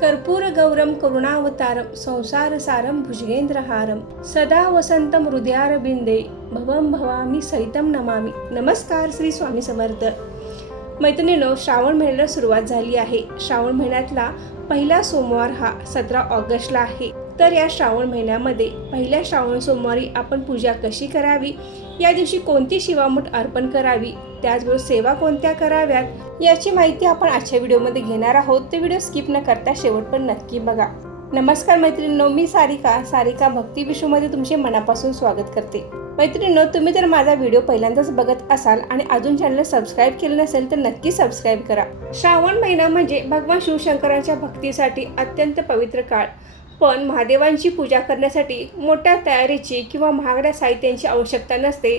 कर्पूरगौरम करुणावतारम संसारसारम भुजगेंद्रहारम सदा वसंतम हृदयारविंदे भवम भवामी सहितम नमामि. नमस्कार, श्री स्वामी समर्थ. मैत्रिणींनो, श्रावण महिन्याला सुरुवात झाली आहे. श्रावण महिन्यातला पहिला सोमवार हा 17 ऑगस्टला आहे. तर या श्रावण महिन्यामध्ये पहिल्या श्रावण सोमवारी आपण पूजा कशी करावी, या दिवशी कोणती शिवामूठ अर्पण करावी, त्याचबरोबर सेवा कोणत्या कराव्यात, याची माहिती आपण आजच्या व्हिडिओमध्ये घेणार आहोत. ते व्हिडिओ स्किप न करता शेवट पण नक्की बघा. नमस्कार मैत्रिणींनो, मी सारिका भक्ती विश्वमध्ये तुमचे मनापासून स्वागत करते. मैत्रिणींनो, तुम्ही जर माझा व्हिडिओ पहिल्यांदाच बघत असाल आणि अजून चॅनल सबस्क्राईब केलं नसेल तर नक्की सबस्क्राईब करा. श्रावण महिना म्हणजे भगवान शिवशंकरांच्या भक्तीसाठी अत्यंत पवित्र काळ. पण महादेवांची पूजा करण्यासाठी मोठ्या तयारीची किंवा महागड्या साहित्यांची आवश्यकता नसते.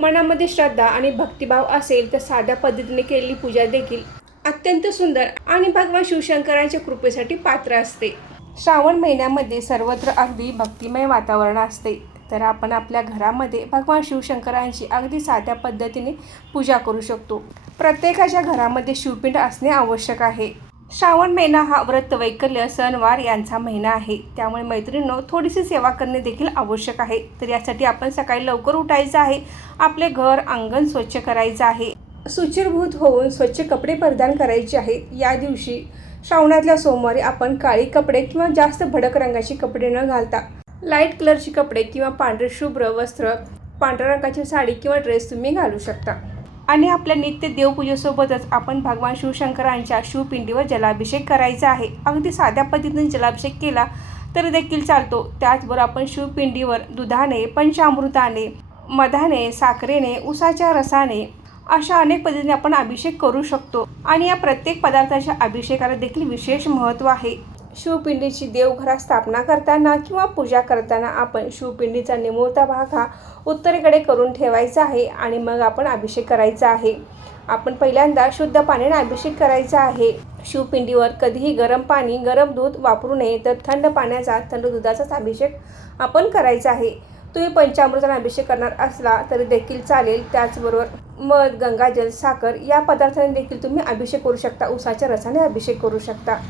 मनामध्ये श्रद्धा आणि भक्तिभाव असेल तर साध्या पद्धतीने केलेली पूजा देखील अत्यंत सुंदर आणि भगवान शिवशंकरांच्या कृपेसाठी पात्र असते. श्रावण महिन्यामध्ये सर्वत्र अगदी भक्तिमय वातावरण असते. तर आपण आपल्या घरामध्ये भगवान शिवशंकरांची अगदी साध्या पद्धतीने पूजा करू शकतो. प्रत्येकाच्या घरामध्ये शिवपिंड असणे आवश्यक आहे. श्रावण महिना हा व्रत, वैकल्य, सणवार यांचा महिना आहे. त्यामुळे मैत्रिणींनो, थोडीशी सेवा करणे देखील आवश्यक आहे. तर यासाठी आपण सकाळी लवकर उठायचं आहे. आपले घर, अंगण स्वच्छ करायचं आहे. शुचिर्भूत होऊन स्वच्छ कपडे परिधान करायचे आहेत. या दिवशी श्रावणातल्या सोमवारी आपण काळी कपडे किंवा जास्त भडक रंगाची कपडे न घालता लाईट कलरची कपडे किंवा पांढरे शुभ्र वस्त्र, पांढऱ्या रंगाची साडी किंवा ड्रेस तुम्ही घालू शकता. आणि आपल्या नित्य देवपूजेसोबतच आपण भगवान शिवशंकरांच्या शिवपिंडीवर जलाभिषेक करायचा आहे. अगदी साध्या पद्धतीने जलाभिषेक केला तर देखील चालतो. त्याचबरोबर आपण शिवपिंडीवर दुधाने, पंचामृताने, मधाने, साखरेने, उसाच्या रसाने अशा अनेक पद्धतीने आपण अभिषेक करू शकतो. आणि या प्रत्येक पदार्थाच्या अभिषेकाला देखील विशेष महत्त्व आहे. शिवपिंडीची देवघरात स्थापना करताना किंवा पूजा करताना आपण शिवपिंडीचा निमुळता भाग हा उत्तरेकडे करून ठेवायचा आहे आणि मग आपण अभिषेक करायचा आहे. आपण पहिल्यांदा शुद्ध पाण्याने अभिषेक करायचा आहे. शिवपिंडीवर कधीही गरम पाणी, गरम दूध वापरू नये, तर थंड पाण्याचा, थंड दुधाचाच अभिषेक आपण करायचा आहे. तुम्ही पंचामृताने अभिषेक करणार असला तरी देखील चालेल. त्याचबरोबर मध, गंगाजल, साखर या पदार्थांनी देखील तुम्ही अभिषेक करू शकता. उसाच्या रसाने अभिषेक करू शकता.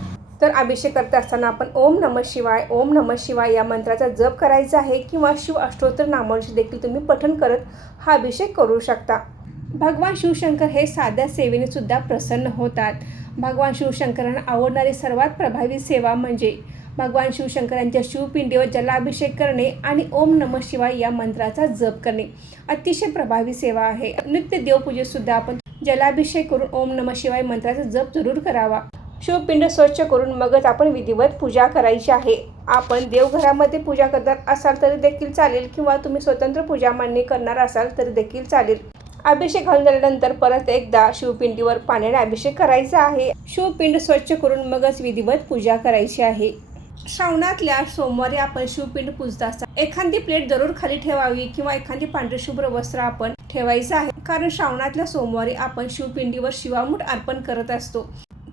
तर अभिषेक करत असताना आपण ओम नमः शिवाय, ओम नमः शिवाय या मंत्राचा जप करायचा आहे किंवा शिव अष्टोत्तर नामावलीचे देखील तुम्ही पठण करत हा अभिषेक करू शकता. भगवान शिवशंकर हे साध्या सेवेने सुद्धा प्रसन्न होतात. भगवान शिवशंकरांना आवडणारी सर्वात प्रभावी सेवा म्हणजे भगवान शिवशंकरांच्या शिवपिंडीवर जलाभिषेक करणे आणि ओम नमः शिवाय या मंत्राचा जप करणे अतिशय प्रभावी सेवा आहे. नित्य देवपूजेत सुद्धा आपण जलाभिषेक करून ओम नमः शिवाय मंत्राचा जप जरूर करावा. शिवपिंड स्वच्छ करून मगच आपण विधिवत पूजा करायची आहे. आपण देवघरामध्ये पूजा करणार असाल तरी देखील चालेल किंवा तुम्ही स्वतंत्र पूजा मांडणी करणार असाल तरी देखील चालेल. अभिषेक घालून झाल्यानंतर परत एकदा शिवपिंडीवर पाण्याने अभिषेक करायचा आहे. शिवपिंड स्वच्छ करून मगच विधिवत पूजा करायची आहे. श्रावणातल्या सोमवारी आपण शिवपिंड पूजत असता एखादी प्लेट जरूर खाली ठेवावी किंवा एखादी पांढरे शुभ्र वस्त्र आपण ठेवायचं आहे. कारण श्रावणातल्या सोमवारी आपण शिवपिंडीवर शिवामूठ अर्पण करत असतो.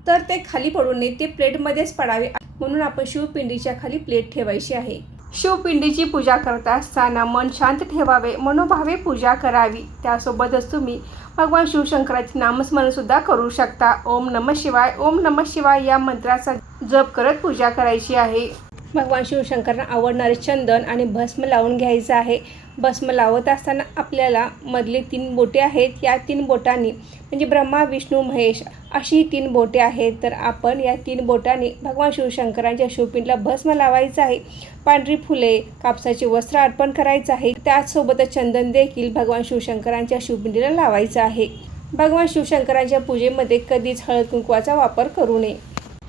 तर ते खाली पडू नये, ते प्लेटमध्येच पडावे, म्हणून आपण शिवपिंडीच्या खाली प्लेट ठेवायची आहे. शिवपिंडीची पूजा करत असताना मन शांत ठेवावे, मनोभावे पूजा करावी. त्यासोबतच तुम्ही भगवान शिवशंकराचे नामस्मरण सुद्धा करू शकता. ओम नमः शिवाय, ओम नमः शिवाय या मंत्राचा जप करत पूजा करायची आहे. भगवान शिवशंकरांना आवडणारे चंदन आणि भस्म लावून घ्यायचं आहे. भस्म लावत असताना आपल्याला मधले 3 बोटे आहेत. या 3 बोटांनी म्हणजे ब्रह्मा, विष्णू, महेश अशी 3 बोटे आहेत. तर आपण या 3 बोटांनी भगवान शिवशंकरांच्या शिवपिंडीला भस्म लावायचं आहे. पांढरी फुले, कापसाचे वस्त्र अर्पण करायचं आहे. त्याचसोबतच चंदन देखील भगवान शिवशंकरांच्या शिवपिंडीला लावायचं आहे. भगवान शिवशंकरांच्या पूजेमध्ये कधीच हळद कुंकवाचा वापर करू नये.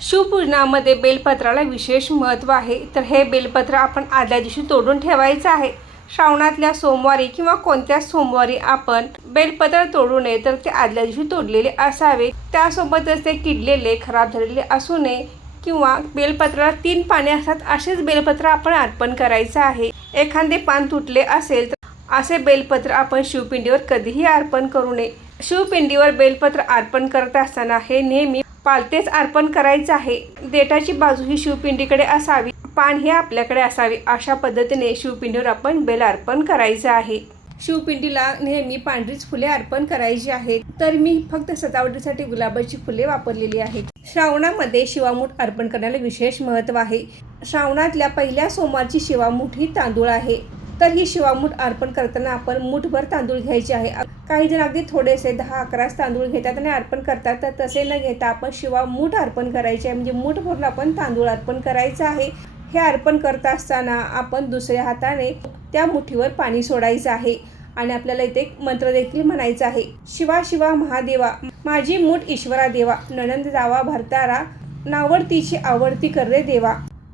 शिवपूजनामध्ये बेलपत्राला विशेष महत्त्व आहे. तर हे बेलपत्र आपण आदल्या दिवशी तोडून ठेवायचं आहे. श्रावणातल्या सोमवारी किंवा कोणत्याच सोमवारी आपण बेलपत्र तोडू नये, तर ते आदल्या दिवशी तोडलेले असावे. त्यासोबतच ते किडलेले, खराब झालेले असू नये किंवा बेलपत्राला 3 पाने असतात असेच बेलपत्र आपण अर्पण करायचं आहे. एखादे पान तुटले असेल तर असे बेलपत्र आपण शिवपिंडीवर कधीही अर्पण करू नये. शिवपिंडीवर बेलपत्र अर्पण करत असताना हे नेहमी पालतेच अर्पण करायचं आहे. देठाची बाजू ही शिवपिंडीकडे असावी, पान हे आपल्याकडे असावे. अशा पद्धतीने शिवपिंडीवर आपण बेल अर्पण करायचं आहे. शिवपिंडीला नेहमी पांढरीच फुले अर्पण करायची आहेत. तर मी फक्त सजावटीसाठी गुलाबाची फुले वापरलेली आहेत. श्रावणामध्ये शिवामूठ अर्पण करण्याला विशेष महत्त्व आहे. श्रावणातल्या पहिल्या सोमवारची शिवामूठ ही तांदूळ आहे. तर ही शिवामूठ अर्पण करताना आपण मूठभर तांदूळ घ्यायचे आहे. काही जण अगदी थोडेसे 10-11 तांदूळ घेतात आणि अर्पण करतात. तर तसे न घेता आपण शिवामूठ अर्पण करायचे आहे. म्हणजे मूठ भरून आपण तांदूळ अर्पण करायचं आहे. हे अर्पण करत असताना आपण दुसऱ्या हाताने त्या मुठीवर पाणी सोडायचं आहे आणि आपल्याला इथे एक मंत्र देखील म्हणायचा आहे. शिवा शिवा महादेवा, माझी मूठ ईश्वरा देवा, नणंद जावा भरतारा, नावडतीची आवडती कर रे देवा,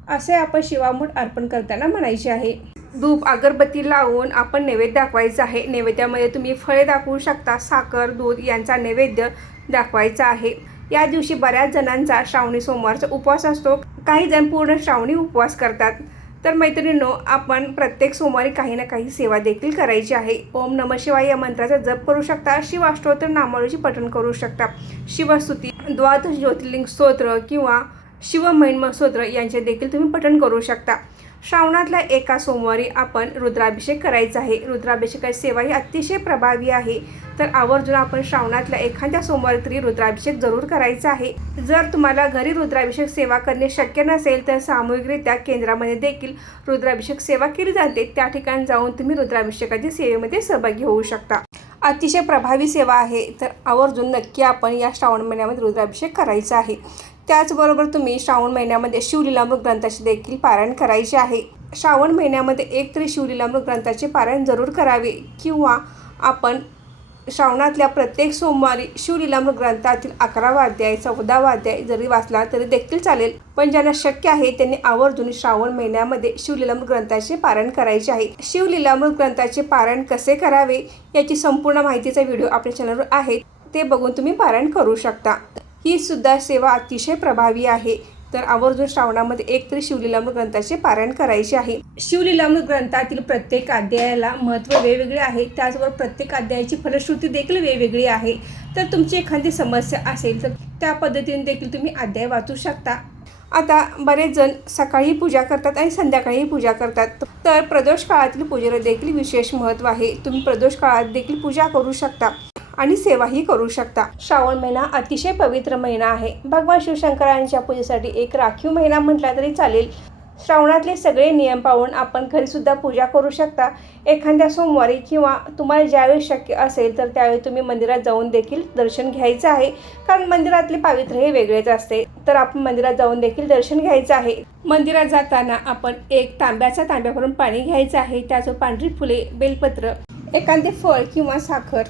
असे आपण शिवामूठ अर्पण करताना म्हणायचे आहे. धूप अगरबत्ती लावून आपण नैवेद्य दाखवायचा आहे. नैवेद्यामध्ये तुम्ही फळे दाखवू शकता, साखर, दूध यांचा नैवेद्य दाखवायचा आहे. या दिवशी बऱ्याच जणांचा श्रावणी सोमवारचा उपवास असतो. काही जण पूर्ण श्रावणी उपवास करतात. तर मैत्रिणींनो, आपण प्रत्येक सोमवारी काही ना काही सेवा देखील करायची आहे. ओम नमः शिवाय या मंत्राचा जप करू शकता. शिवाष्टोत्तर नामावलीचे पठण करू शकता. शिवस्तुती, द्वादश ज्योतिर्लिंग स्तोत्र किंवा शिवमहिमा स्तोत्र यांचे देखील तुम्ही पठण करू शकता. श्रावणातल्या एका सोमवारी आपण रुद्राभिषेक करायचा आहे. रुद्राभिषेकाची सेवा ही अतिशय प्रभावी आहे. तर आवर्जून आपण श्रावणातल्या एखाद्या सोमवारी तरी रुद्राभिषेक जरूर करायचा आहे. जर तुम्हाला घरी रुद्राभिषेक सेवा करणे शक्य नसेल तर सामूहिकरित्या केंद्रामध्ये देखील रुद्राभिषेक सेवा केली जाते. त्या ठिकाणी जाऊन तुम्ही रुद्राभिषेकाच्या सेवेमध्ये सहभागी होऊ शकता. अतिशय प्रभावी सेवा आहे. तर आवर्जून नक्की आपण या श्रावण महिन्यामध्ये रुद्राभिषेक करायचा आहे. त्याचबरोबर तुम्ही श्रावण महिन्यामध्ये शिवलीलामृत ग्रंथाचे देखील पारायण करायचे आहे. श्रावण महिन्यामध्ये एक तरी शिवलीलामृत ग्रंथाचे पारायण जरूर करावे किंवा आपण श्रावणातल्या प्रत्येक सोमवारी शिवलीलामृत ग्रंथातील 11वा अध्याय 14वा अध्याय जरी वाचला तरी देखील चालेल. पण ज्यांना शक्य आहे त्यांनी आवर्जून श्रावण महिन्यामध्ये शिवलीलामृत ग्रंथाचे पारायण करायचे आहे. शिवलीलामृत ग्रंथाचे पारायण कसे करावे याची संपूर्ण माहितीचा व्हिडिओ आपल्या चॅनलवर आहे. ते बघून तुम्ही पारायण करू शकता. ही सुद्धा सेवा अतिशय प्रभावी आहे. तर आवर्जून श्रावणामध्ये एक तरी शिवलीलामृत ग्रंथाचे पारायण करायचे आहे. शिवलीलामृत ग्रंथातील प्रत्येक अध्यायाला महत्त्व वेगवेगळे आहे. त्याचबरोबर प्रत्येक अध्यायाची फलश्रुती देखील वेगवेगळी आहे. तर तुमची एखादी समस्या असेल तर त्या पद्धतीने देखील तुम्ही अध्याय वाचू शकता. आता बरेच जण सकाळी पूजा करतात आणि संध्याकाळी पूजा करतात. तर प्रदोष काळातील पूजेला देखील विशेष महत्त्व आहे. तुम्ही प्रदोष काळात देखील पूजा करू शकता आणि सेवाही करू शकता. श्रावण महिना अतिशय पवित्र महिना आहे. भगवान शिवशंकरांच्या पूजेसाठी एक राखीव महिना म्हटला तरी चालेल. श्रावणातले सगळे नियम पाळून आपण घरीसुद्धा पूजा करू शकता. एखाद्या सोमवारी किंवा तुम्हाला ज्यावेळी शक्य असेल तर त्यावेळी तुम्ही मंदिरात जाऊन देखील दर्शन घ्यायचं आहे. कारण मंदिरातले पावित्र्य हे वेगळेच असते. तर आपण मंदिरात जाऊन देखील दर्शन घ्यायचं आहे. मंदिरात जाताना आपण एक तांब्या भरून पाणी घ्यायचं आहे. त्याचं पांढरी फुले, बेलपत्र, एखादे फळ किंवा साखर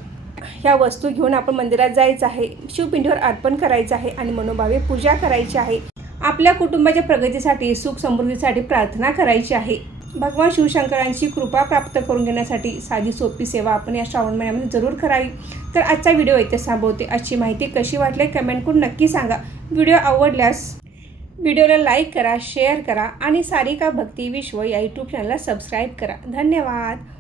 ह्या वस्तू घेऊन आपण मंदिरात जायचं आहे. शिवपिंडीवर अर्पण करायचं आहे आणि मनोभावे पूजा करायची आहे. आपल्या कुटुंबाच्या प्रगतीसाठी, सुख समृद्धीसाठी प्रार्थना करायची आहे. भगवान शिवशंकरांची कृपा प्राप्त करून घेण्यासाठी साधी सोपी सेवा आपण या श्रावण महिन्यामध्ये जरूर करावी. तर आजचा व्हिडिओ इथे थांबवते. आजची माहिती कशी वाटली कमेंट करून नक्की सांगा. व्हिडिओ आवडल्यास व्हिडिओला लाईक करा, शेअर करा आणि सारिका भक्ती विश्व या यूट्यूब चॅनलला सबस्क्राईब करा. धन्यवाद.